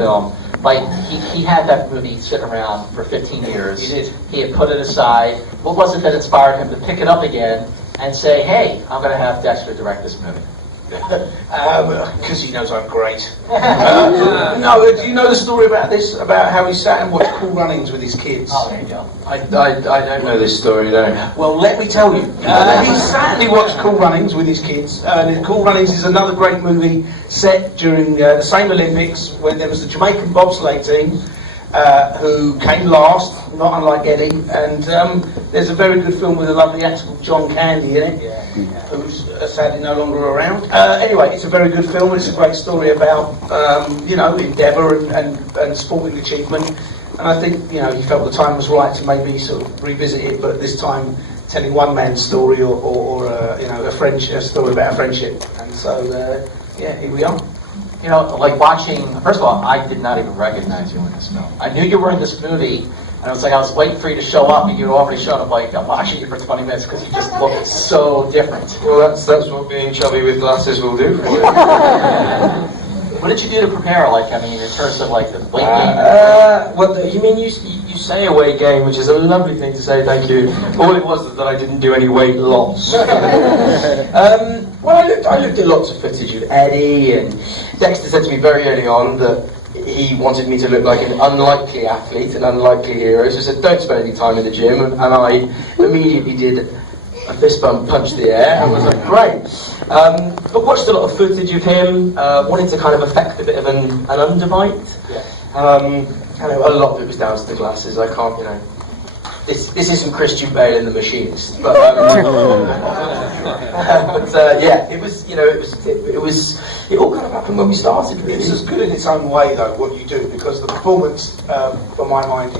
film. Like, he had that movie sitting around for 15 years. He did. He had put it aside. What was it that inspired him to pick it up again and say, hey, I'm going to have Dexter direct this movie? Because he knows I'm great. No, do you know the story about this? About how he sat and watched Cool Runnings with his kids? Oh, there you go. I don't know this story, no. Well, let me tell you. He sat and he watched Cool Runnings with his kids. Cool Runnings is another great movie set during the same Olympics when there was the Jamaican bobsleigh team who came last, not unlike Eddie. And there's a very good film with a lovely actor called John Candy in it. Who's sadly no longer around. Anyway, it's a very good film. It's a great story about, endeavour and sporting achievement. And I think, he felt the time was right to maybe sort of revisit it, but this time telling one man's story or a story about a friendship. And so, here we are. Like watching, first of all, I did not even recognize you in this film. I knew you were in this movie, and it was like I was waiting for you to show up, and you'd already shown up. Like, I'm watching you for 20 minutes because you just look so different. Well, that's what being chubby with glasses will do for you. What did you do to prepare? Like, I mean, in terms of like the weight gain? Well, you mean you say a weight gain, which is a lovely thing to say. Thank you. All it was that I didn't do any weight loss. Well, I looked at lots of footage with Eddie, and Dexter said to me very early on that he wanted me to look like an unlikely athlete, an unlikely hero. So he said, don't spend any time in the gym, and I immediately did a fist bump, punched the air, and was like, great. But watched a lot of footage of him, wanted to kind of affect a bit of an underbite. A lot of it was down to the glasses. I can't, this isn't Christian Bale in The Machinist, but it all kind of happened when we started. Really. It's as good in its own way, though, what you do, because the performance, for my mind,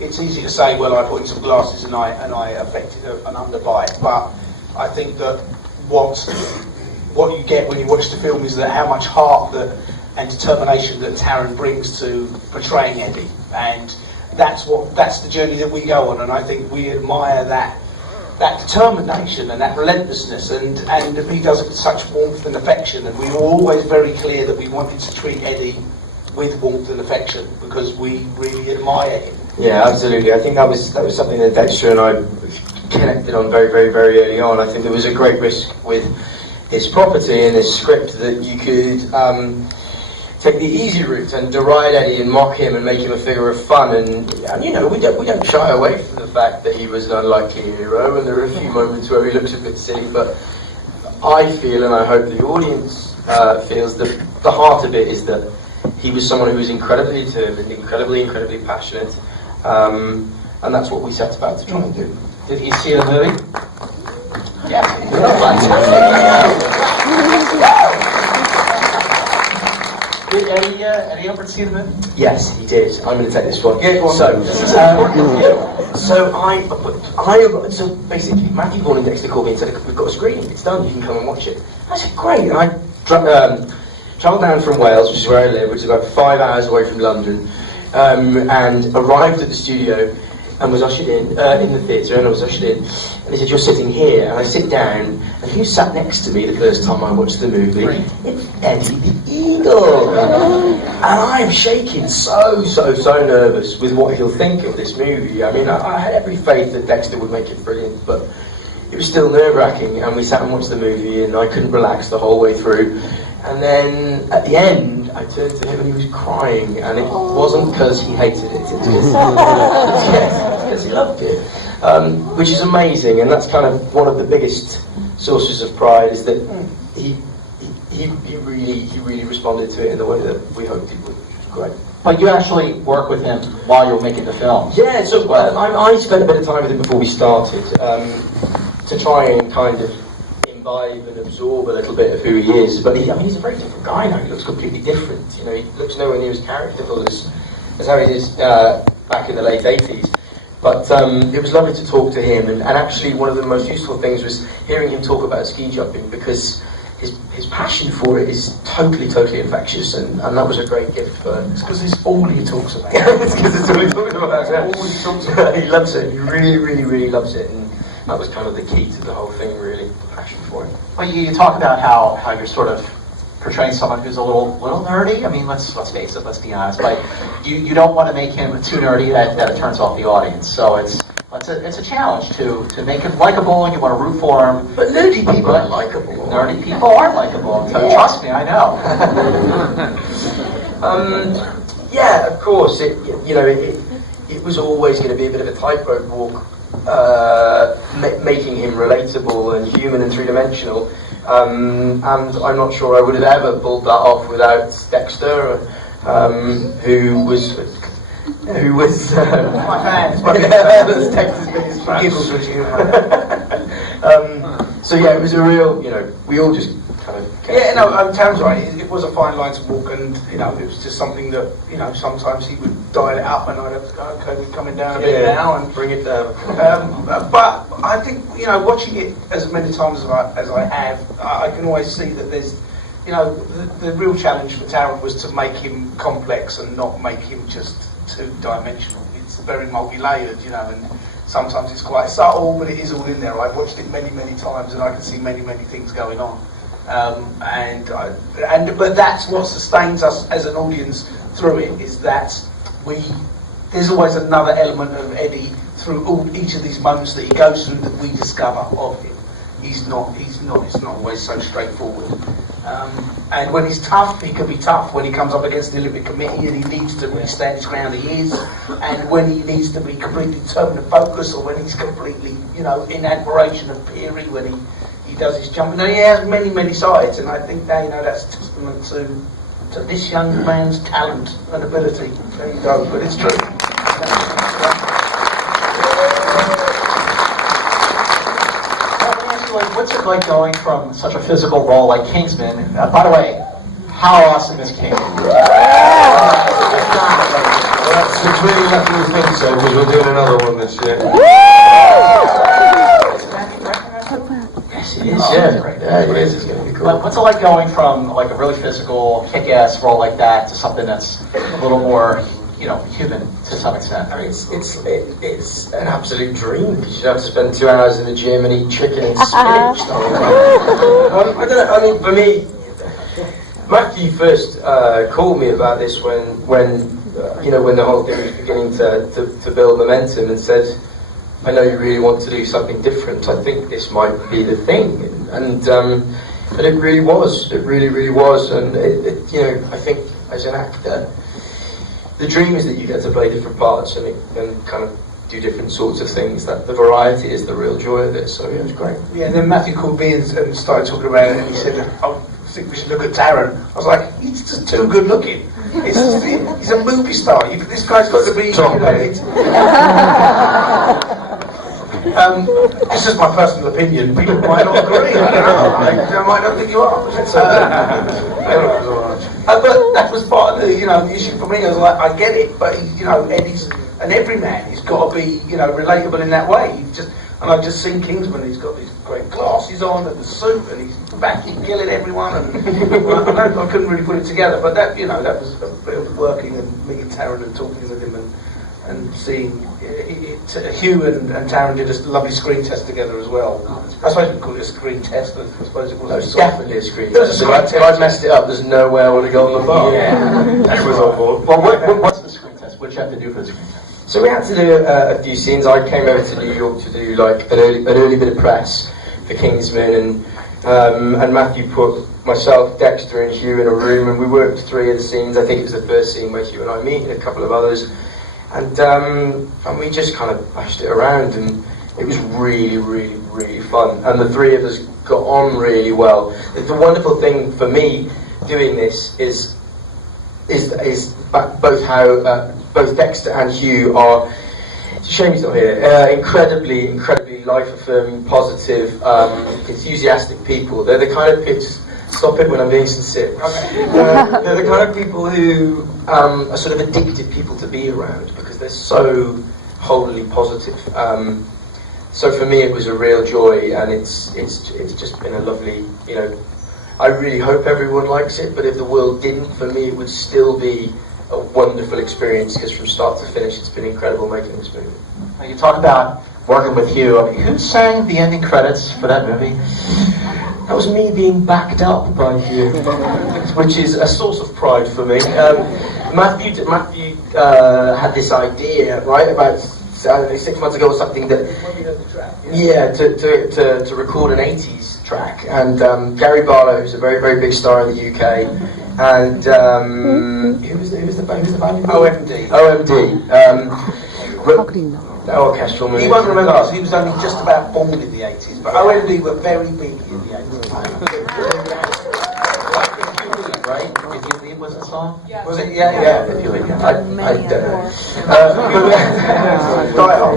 it's easy to say, well, I put in some glasses and I affected an underbite, but I think that what you get when you watch the film is that how much heart and determination that Taron brings to portraying Eddie, and that's the journey that we go on, and I think we admire that determination and that relentlessness, and he does it with such warmth and affection, and we were always very clear that we wanted to treat Eddie with warmth and affection because we really admire him. Yeah, absolutely. I think that was something that Dexter and I connected on very, very, very early on. I think there was a great risk with his property and his script that you could take the easy route and deride Eddie and mock him and make him a figure of fun, and we don't shy away from the fact that he was an unlikely hero, and there are a few moments where he looks a bit silly, but I feel, and I hope the audience feels, that the heart of it is that he was someone who was incredibly determined, incredibly passionate, and that's what we set about to try and do. Did he see the movie? Yeah. Did Eddie ever see the movie? Yes, he did. I'm going to take this one. Yeah, go on. So basically, Matthew Vaughan and Dexter called me and said, we've got a screening, it's done, you can come and watch it. I said, great. And I travelled down from Wales, which is where I live, which is about 5 hours away from London, and arrived at the studio and was ushered in the theatre, and I was ushered in, and he said, you're sitting here, and I sit down, and who sat next to me the first time I watched the movie? Right. It's Eddie the Eagle! And I'm shaking so nervous with what he'll think of this movie. I mean, I had every faith that Dexter would make it brilliant, but it was still nerve-wracking, and we sat and watched the movie, and I couldn't relax the whole way through. And then, at the end, I turned to him and he was crying, and it wasn't because he hated it, it was because he loved it. Which is amazing, and that's kind of one of the biggest sources of pride, is that he really responded to it in the way that we hoped he would, which was great. But you actually work with him while you were making the film. Yeah, so I spent a bit of time with him before we started, to try and kind of imbibe and absorb a little bit of who he is. But he's a very different guy now. He looks completely different. He looks nowhere near as characterful as how he is back in the late 80s. But it was lovely to talk to him, and actually one of the most useful things was hearing him talk about ski jumping, because his passion for it is totally infectious, and that was a great gift for him. It's because it's all he talks about. It's because it's all he talks about. Yeah. All he talks about. He loves it. He really loves it, and that was kind of the key to the whole thing, really, the passion for it. Well, you talk about how you're sort of portraying someone who's a little nerdy. I mean, let's face it, let's be honest. But you don't want to make him too nerdy that it turns off the audience. So it's a challenge to make him likable, and you want to root for him. But nerdy people are likable. Nerdy people are likable. So trust me, I know. Yeah, of course. It was always going to be a bit of a tightrope walk, making him relatable and human and three-dimensional. And I'm not sure I would have ever pulled that off without Dexter, who was My fans. that's Dexter's biggest fan. Giggles with you. So yeah, it was a real, we all just kind of Yeah, no, Taron's right. It was a fine line to walk, and it was just something that sometimes he would dial it up, and I'd have to go, okay, we're coming down a bit now, and bring it down. but I think watching it as many times as I have, I can always see that there's the real challenge for Taron was to make him complex and not make him just two-dimensional. It's very multi-layered, and sometimes it's quite subtle, but it is all in there. I've watched it many times, and I can see many things going on. But that's what sustains us as an audience through it, is that there's always another element of Eddie through each of these moments that he goes through that we discover of him. It's not always so straightforward. And when he's tough, he can be tough. When he comes up against the Olympic Committee and he needs to really stand his ground, he is. And when he needs to be completely determined to focus, or when he's completely, in admiration of Peary, when he does his jumping. He has many sides, and I think that's a testament to this young man's talent and ability. There you go, but it's true. What's it like going from such a physical role like Kingsman? By the way, how awesome is King? It's really lucky we think so, because we're doing another one this year. Yes, it is. Yeah, it is. It's going to be cool. What's it like going from like a really physical, kick-ass role like that to something that's a little more, human to some extent? I mean, it's an absolute dream, because you have to spend 2 hours in the gym and eat chicken and spinach. I don't know. I mean, for me, Matthew first called me about this when the whole thing was beginning to build momentum, and said, I know you really want to do something different. I think this might be the thing, and it really was. It really was, and I think as an actor, the dream is that you get to play different parts and kind of do different sorts of things. That the variety is the real joy of it. So yeah, it was great. Yeah, and then Matthew called me and started talking about it, and he said, I think we should look at Taron. I was like, he's just too good looking. He's a movie star. This guy's got to be. This is my personal opinion. People might not agree. I might not think you are. But that was part of the issue for me. I was like, I get it, but Eddie's an everyman. He's got to be relatable in that way. And I've just seen Kingsman. He's got these great glasses on and the suit, and he's back killing everyone. And I couldn't really put it together. But that that was a bit of working and meeting Taron and talking with him and seeing Hugh and Taron did a lovely screen test together as well. I suppose we call it a screen test, but I suppose it was definitely a screen test. If I messed it up, there's nowhere I want to go on the bar. Yeah, that was on board. Well, what's the screen test? What did you have to do for the screen test? So we had to do a few scenes. I came over to New York to do like an early bit of press for Kingsman, and Matthew put myself, Dexter, and Hugh in a room, and we worked 3 of the scenes. I think it was the first scene where Hugh and I meet, and a couple of others. And we just kind of bashed it around, and it was really fun. And the 3 of us got on really well. The wonderful thing for me doing this is both Dexter and Hugh are, it's a shame he's not here, incredibly life-affirming, positive, enthusiastic people. They're the kind of people, stop it when I'm being sincere. They're the kind of people who are sort of addicted people to be around, because they're so wholly positive. So for me it was a real joy, and it's just been a lovely, I really hope everyone likes it, but if the world didn't, for me it would still be a wonderful experience, because from start to finish it's been incredible making this movie. Now you talk about working with Hugh. I mean, who sang the ending credits for that movie? That was me being backed up by Hugh, which is a source of pride for me. Matthew had this idea, right, about 6 months ago or something, that to record an 80s track. And Gary Barlow, who's a very, very big star in the UK, and who was the band? Orchestral music. He won't remember because he was only just about born in the 80s, but OMD were very big in the 80s. Right? If you leave was the song? Was it? Yeah. If you leave, I don't know.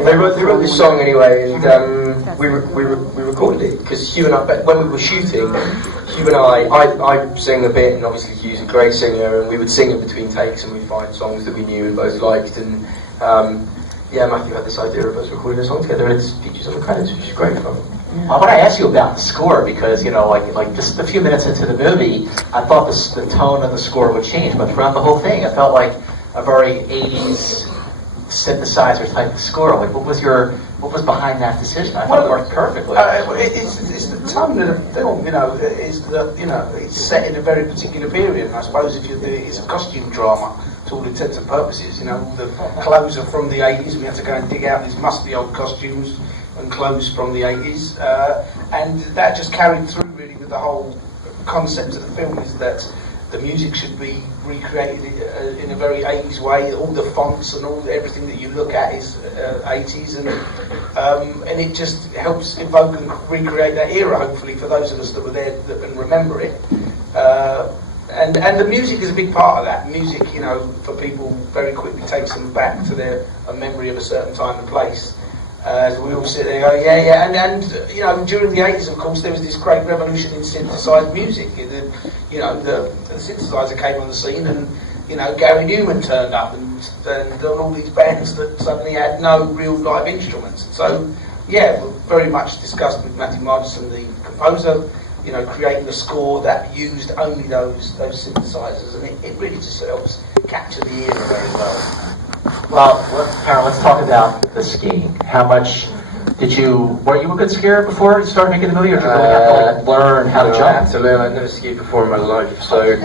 They wrote this song anyway, and we recorded it because Hugh and I, when we were shooting, Hugh and I sing a bit, and obviously Hugh's a great singer, and we would sing in between takes, and we'd find songs that we knew and both liked, and Matthew had this idea of us recording a song together, and it features on the credits, which is great fun. I want to ask you about the score because, like just a few minutes into the movie, I thought the tone of the score would change, but throughout the whole thing, it felt like a very 80s synthesizer type of score. Like, what was behind that decision? I thought it worked perfectly. It's the tone of the film, it's set in a very particular period, and I suppose it's a costume drama to all intents and purposes. The clothes are from the 80s, we have to go and dig out these musty old costumes and clothes from the 80s, and that just carried through really with the whole concept of the film, is that the music should be recreated in a very 80s way. All the fonts and everything that you look at is 80s, and it just helps evoke and recreate that era, hopefully, for those of us that were there that can remember it. And the music is a big part of that. Music, for people, very quickly takes them back to a memory of a certain time and place. We all sit there and go, and during the 80s, of course, there was this great revolution in synthesized music. The synthesizer came on the scene, and Gary Newman turned up, and all these bands that suddenly had no real live instruments. So, very much discussed with Matthew Marchison, the composer, creating a score that used only those synthesizers, and it really just helps capture the era very well. Well, Taron, let's talk about the skiing. How much were you a good skier before you started making the movie, or did you really have to learn how to jump? I had to learn. I'd never skied before in my life. So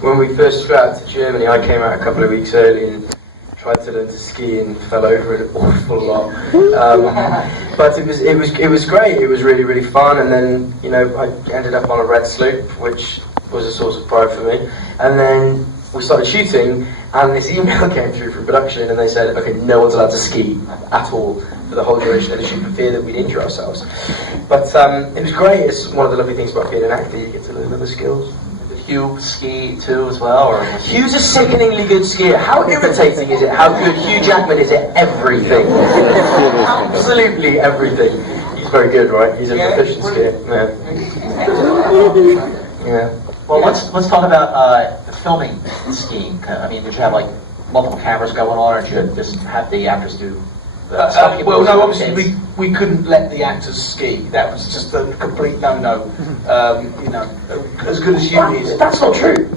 when we first flew out to Germany, I came out a couple of weeks early and tried to learn to ski and fell over it an awful lot. But it was great. It was really, really fun. And then I ended up on a red slope, which was a source of pride for me. And then we started shooting, and this email came through from production, and they said, okay, no one's allowed to ski at all for the whole duration of the shoot for fear that we'd injure ourselves. But it was great. It's one of the lovely things about being an actor. You get to learn other skills. Did Hugh ski too as well? Or Hugh's a sickeningly good skier. How irritating is it? How good Hugh Jackman is at everything. Absolutely everything. He's very good, right? He's a proficient skier. Yeah. Well, let's talk about filming skiing. I mean, did you have multiple cameras going on, or did you just have the actors do? Well, no, obviously we couldn't let the actors ski. That was just a complete no-no. As good as Hugh is. That's not true.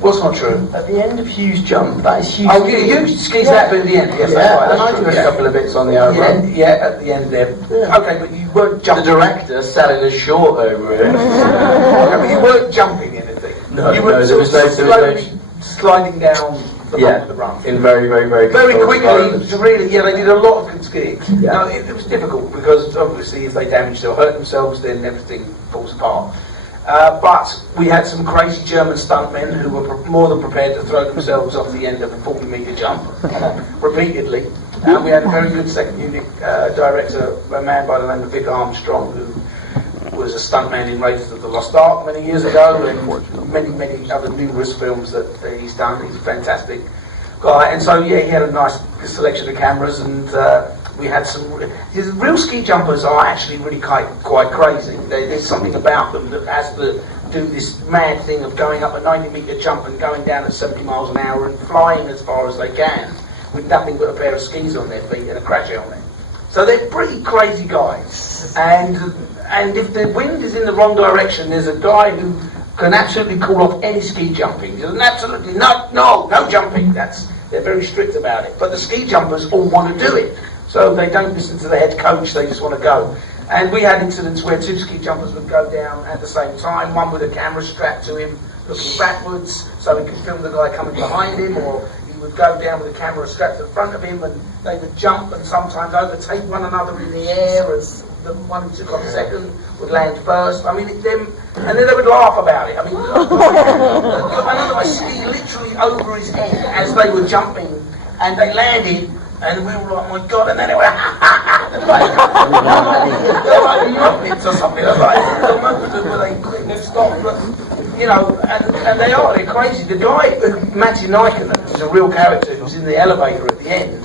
What's not true? At the end of Hugh's jump, that is Hugh's. Oh, Hugh skis that bit at the end. Yes, that's right. And I did a couple of bits on the outrun. At the end there. Okay, but you weren't jumping. The director sat in a short over it. Okay, but you weren't jumping anything. No, you were there was no sliding down the bottom of the run. In very, very, very quickly. Really, they did a lot of good skiing. Yeah. Now, it was difficult because obviously if they damaged or hurt themselves, then everything falls apart. But we had some crazy German stuntmen who were more than prepared to throw themselves off the end of a 40-metre jump repeatedly. And we had a very good second unit director, a man by the name of Vic Armstrong, who was a stuntman in Raiders of the Lost Ark many years ago, and many other numerous films that he's done. He's a fantastic guy, and so he had a nice selection of cameras, and we had some. Real ski jumpers are actually really quite crazy. There's something about them that has to do this mad thing of going up a 90-metre jump and going down at 70 miles an hour and flying as far as they can with nothing but a pair of skis on their feet and a crash helmet. So they're pretty crazy guys, and if the wind is in the wrong direction, there's a guy who can absolutely call off any ski jumping. He says, absolutely no jumping. They're very strict about it. But the ski jumpers all want to do it, so they don't listen to the head coach. They just want to go. And we had incidents where two ski jumpers would go down at the same time, one with a camera strapped to him, looking backwards, so he could film the guy coming behind him, or he would go down with a camera strapped to the front of him, and they would jump and sometimes overtake one another in the air, and the one who took off second would land first. I mean, and then they would laugh about it. I mean, another guy ski literally over his head as they were jumping, and they landed, and we were like, oh my God, and then they were, like Muppets or something. Like, the moment where they couldn't stop. You know, and they're crazy. The guy, Matty Nykanen, who's a real character, who's in the elevator at the end,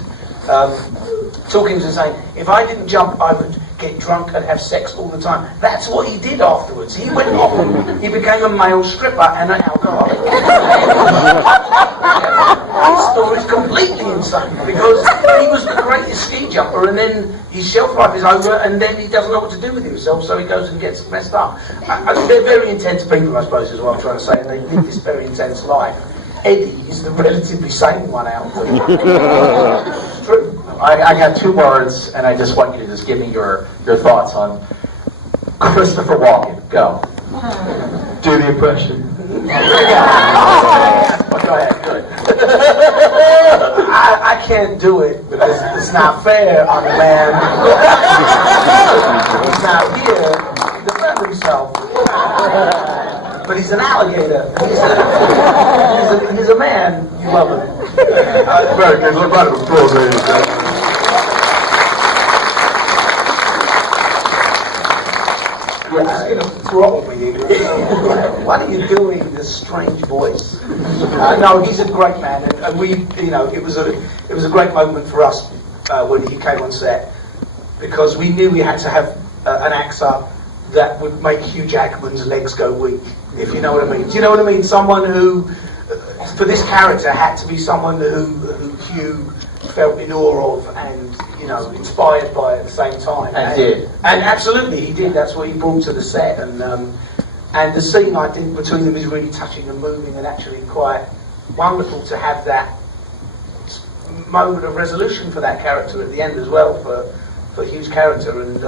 talking to saying, if I didn't jump, I would get drunk and have sex all the time. That's what he did afterwards. He went off and he became a male stripper and an alcoholic. His story's completely insane because he was the greatest ski jumper, and then his shelf life is over, and then he doesn't know what to do with himself, so he goes and gets messed up. They're very intense people, I suppose, is what I'm trying to say, and they live this very intense life. Eddie is the relatively sane one out of them. It's true. I got two words, and I just want you to just give me your thoughts on Christopher Walken. Go. Do the impression. Go ahead, good. I can't do it because it's not fair on the man who's not here to defend himself. But he's an alligator. He's a man. You love him. Very good. Look round of applause, ladies and gentlemen. You're going to throttle me. What are you doing? This strange voice. No, he's a great man, and we, you know, it was a great moment for us when he came on set because we knew we had to have an actor that would make Hugh Jackman's legs go weak, if you know what I mean. Do you know what I mean? Someone who, for this character, had to be someone who Hugh felt in awe of and, you know, inspired by at the same time. And did. And absolutely, he did. That's what he brought to the set. And the scene, I think, between them is really touching and moving and actually quite wonderful to have that moment of resolution for that character at the end as well, for Hugh's character. And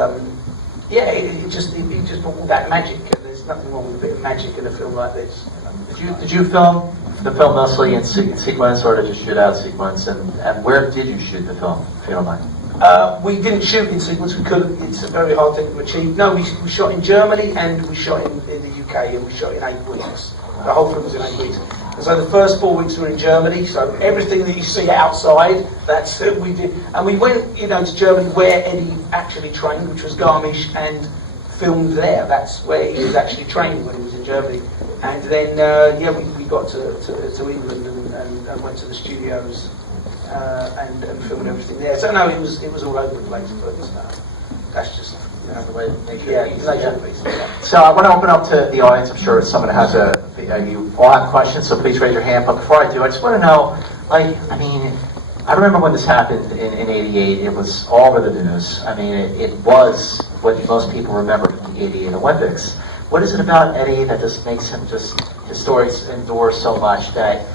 yeah, he just brought all that magic, and there's nothing wrong with a bit of magic in a film like this. You know? Did you film the film mostly in sequence, or did you shoot out sequence? And where did you shoot the film, if you don't mind? We didn't shoot in sequence. We couldn't. It's a very hard thing to achieve. No, we shot in Germany and we shot in the UK, and we shot in 8 weeks. The whole film was in 8 weeks. And so the first 4 weeks were in Germany. So everything that you see outside, that's what we did. And we went, you know, to Germany where Eddie actually trained, which was Garmisch, and filmed there. That's where he was actually training when he was in Germany. And then yeah, we got to England and went to the studios. And filmed everything there. So no, it was all over the place, but that's just the way they do it. So I want to open up to the audience. I'm sure someone has you all have questions, so please raise your hand. But before I do, I just want to know, I mean, I remember when this happened in '88. It was all over the news. I mean, it was what most people remember from the '88 Olympics. What is it about Eddie that just makes him his stories endure so much that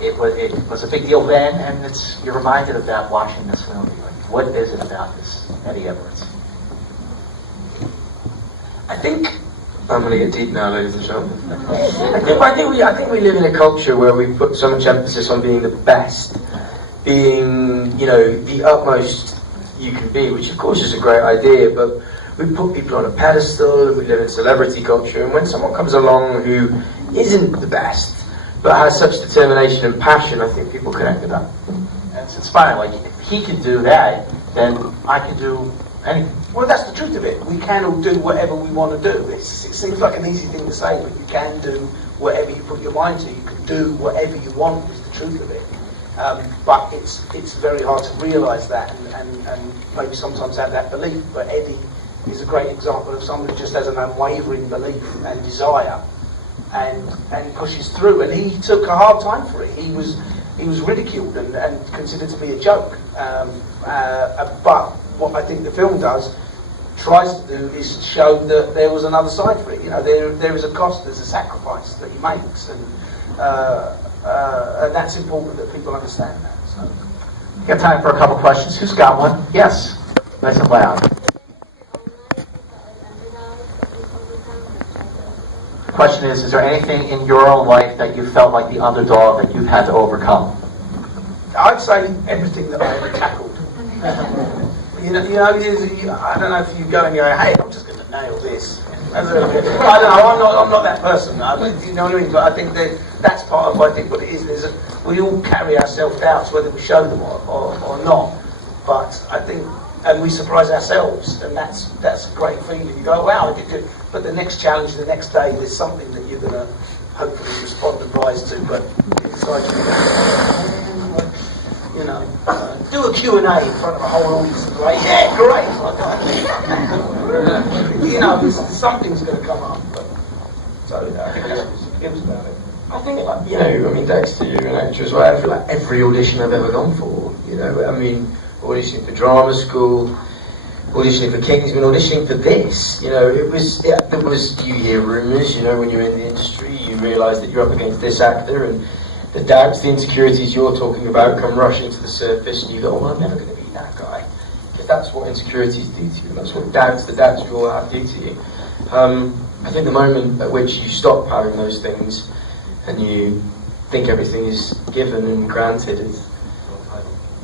it was a big deal then, and you're reminded of that watching this movie? Like, what is it about this Eddie Edwards? I think I'm going to get deep now, ladies and gentlemen. I think we live in a culture where we put so much emphasis on being the best, being, you know, the utmost you can be, which of course is a great idea, but we put people on a pedestal, and we live in celebrity culture, and when someone comes along who isn't the best, but has such determination and passion, I think people connect with that. And it's inspiring. Like, if he can do that, then I can do anything. Well, that's the truth of it. We can all do whatever we want to do. It seems like an easy thing to say, but you can do whatever you put your mind to. You can do whatever you want, is the truth of it. But it's very hard to realise that and maybe sometimes have that belief. But Eddie is a great example of someone who just has an unwavering belief and desire and pushes through. And he took a hard time for it. He was ridiculed and considered to be a joke. But what I think the film tries to do is show that there was another side for it. You know, there is a cost, there's a sacrifice that he makes, and that's important that people understand that. So. We got time for a couple questions. Who's got one? Yes, nice and loud. question is there anything in your own life that you felt like the underdog that you've had to overcome? I'd say everything that I ever tackled. I don't know if you go and go, hey, I'm just going to nail this. I don't know, I'm not that person. You know what I mean? But I think that's part of, I think, what it is that we all carry our self-doubts, whether we show them or not. But I think, and we surprise ourselves, and that's a great feeling. You go, wow, I did good. But the next challenge, the next day, there's something that you're going to hopefully respond and rise to, but you decide do a Q&A in front of a whole audience and like, yeah, great. Something's going to come up. But, so I think it was about it. I think, Dexter, you're an actor as well. I feel like every audition I've ever gone for, auditioning for drama school, auditioning for Kingsman, auditioning for this, there was, you hear rumours, when you're in the industry, you realise that you're up against this actor, and the doubts, the insecurities you're talking about come rushing to the surface, and you go, I'm never going to be that guy. Because that's what insecurities do to you, that's what the doubts you all have do to you. I think the moment at which you stop having those things, and you think everything is given and granted,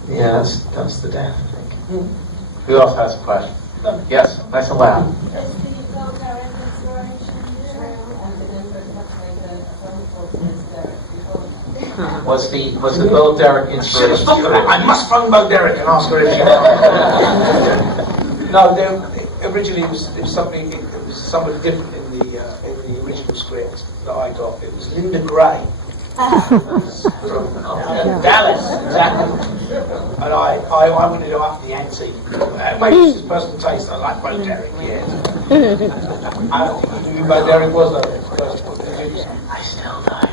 that's the death, I think. Who else has a question? Yes, nice and loud. Was the Bill Derek inspiration? I must phone Bo Derek and ask her if she No, originally it was somebody different in the original script that I got. It was Linda Gray. From Dallas, exactly. And I wanted to up the ante. Maybe it's his personal taste. I like Bo Derek, yeah. I don't think you knew who Bo Derek was, though. I still don't.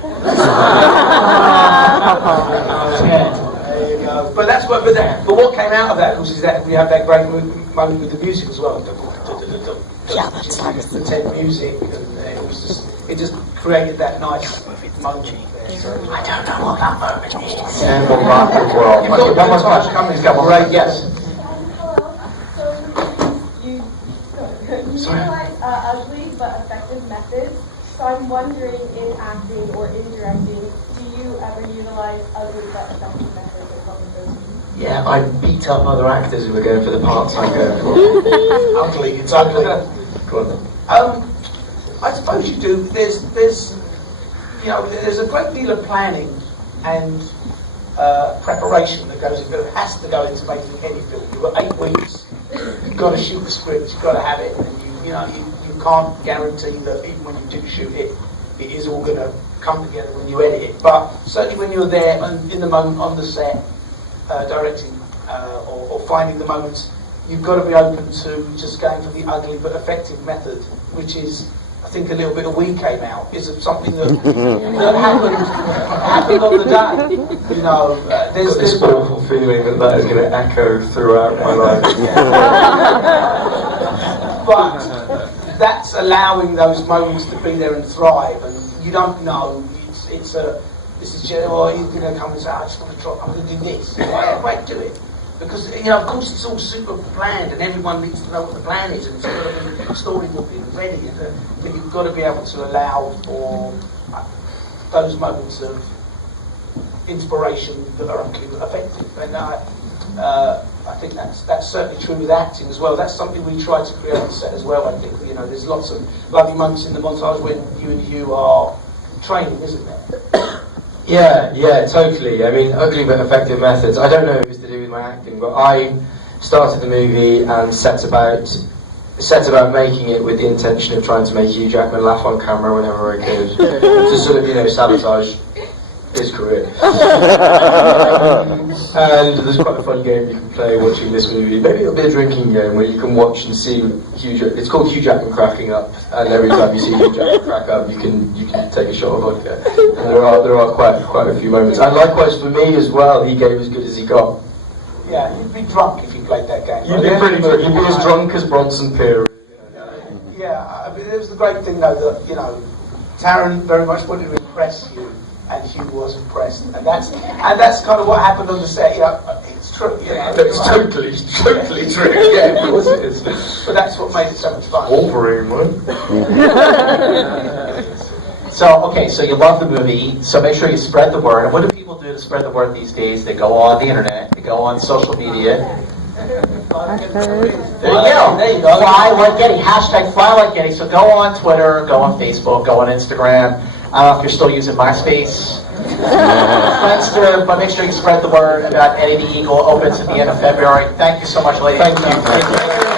But that's what. But what came out of that, of course, is that we have that great moment with the music as well. The temp music, and it just created that nice motif there. So, I don't know what that moment is. And we'll rock as well. You've got one much companies come right, yes. You utilize ugly but effective methods. So I'm wondering, in acting or in directing, do you ever utilize ugly but effective methods or what those? Yeah, I beat up other actors who were going for the parts I'm going for. Ugly, it's ugly. Go on. I suppose you do. There's a great deal of planning and preparation that goes into it. Has to go into making any film. You've got 8 weeks. You've got to shoot the script. You've got to have it, and you can't guarantee that even when you do shoot it, it is all going to come together when you edit it. But certainly when you're there and in the moment on the set, directing or finding the moments, you've got to be open to just going for the ugly but effective method, which is, I think, a little bit of We came out, is something that happened on the day. There's this awful feeling that is going to echo throughout my life. But that's allowing those moments to be there and thrive, and you don't know. This is general. He's going to come and say, I just want to try. I'm going to do this. Wait, do it. Because, of course it's all super planned and everyone needs to know what the plan is and it's got to be storybooked and ready, but you've got to be able to allow for those moments of inspiration that are effective. And I think that's certainly true with acting as well. That's something we try to create on set as well, I think. There's lots of lovely moments in the montage when you and Hugh are training, isn't there? Yeah, totally. I mean, ugly but effective methods. I don't know if it's to do with my acting, but I started the movie and set about making it with the intention of trying to make Hugh Jackman laugh on camera whenever I could, to sort of, sabotage his career. And there's quite a fun game you can play watching this movie. Maybe it'll be a drinking game where you can watch and see it's called Hugh Jackman cracking up, and every time you see Hugh Jackman crack up, you can take a shot of vodka. And there are quite a few moments. And likewise for me as well, he gave as good as he got. Yeah, you'd be drunk if you played that game. You'd be pretty good. You'd be as drunk as Bronson Pierce. Yeah, I mean, it was the great thing though that Taron very much wanted to impress you. And Hugh was impressed, and that's kind of what happened on the set. It's true. It's totally true. Yeah, of course it is. But that's what made it so much fun. Wolverine, man. So, okay, so you love the movie, so make sure you spread the word. And what do people do to spread the word these days? They go on the internet, they go on social media. There you go. There you go. Fly like Getty. Hashtag Fly like Getty. So go on Twitter, go on Facebook, go on Instagram. I don't know if you're still using MySpace, Friendster, but make sure you spread the word about Eddie the Eagle. Opens at the end of February. Thank you so much, ladies. Thank you.